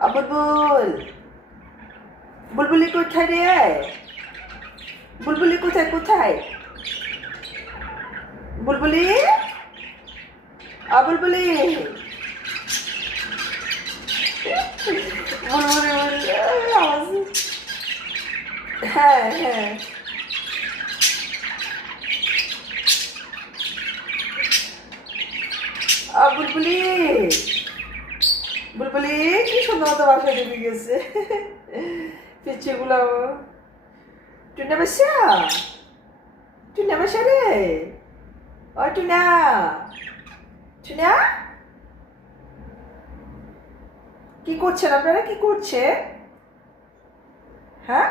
বুলবুল, বুলবুলি কোথায় রে? বুলবুলি কোথায় কোথায়? বুলবুলি, বুলবুলি, বুলবুলি আওয়াজ। হ্যাঁ হ্যাঁ, বুলবুলি, বুলবুলি কি সুন্দর মতো বাসায় ঢুকে গেছে। পিচ্ছিগুলো টুনা বাসা, টুনা বাসা রে। ও টুনা, টুনা কি করছেন আপনারা? কি করছে? হ্যাঁ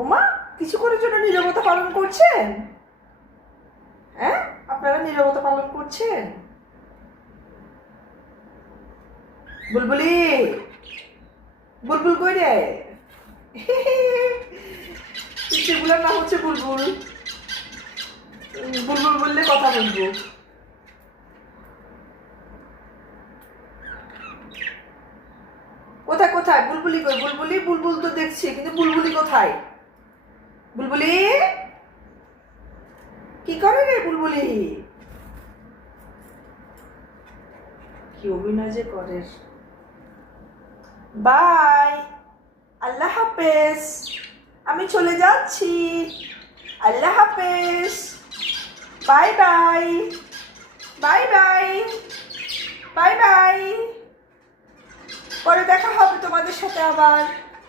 ওমা, কিছু করার জন্য নীরবতা পালন করছেন? হ্যাঁ, আপনারা নীরবতা পালন করছেন? বুলবুলি, বুলবুল কই রে? সেগুলোর নাম হচ্ছে বুলবুল। বুলবুল বললে কথা বলবো। কোথায় কোথায় বুলবুলি কই? বুলবুলি, বুলবুল তো দেখছি, কিন্তু বুলবুলি কোথায়? বুলবুলি কি করে রে? বুলবুলি কি অভিনয় যে করে। বাই, আল্লাহ হাফেজ, আমি চলে যাচ্ছি। আল্লাহ হাফেজ, bye bye, bye bye, bye bye. পরে দেখা হবে তোমাদের সাথে আবার।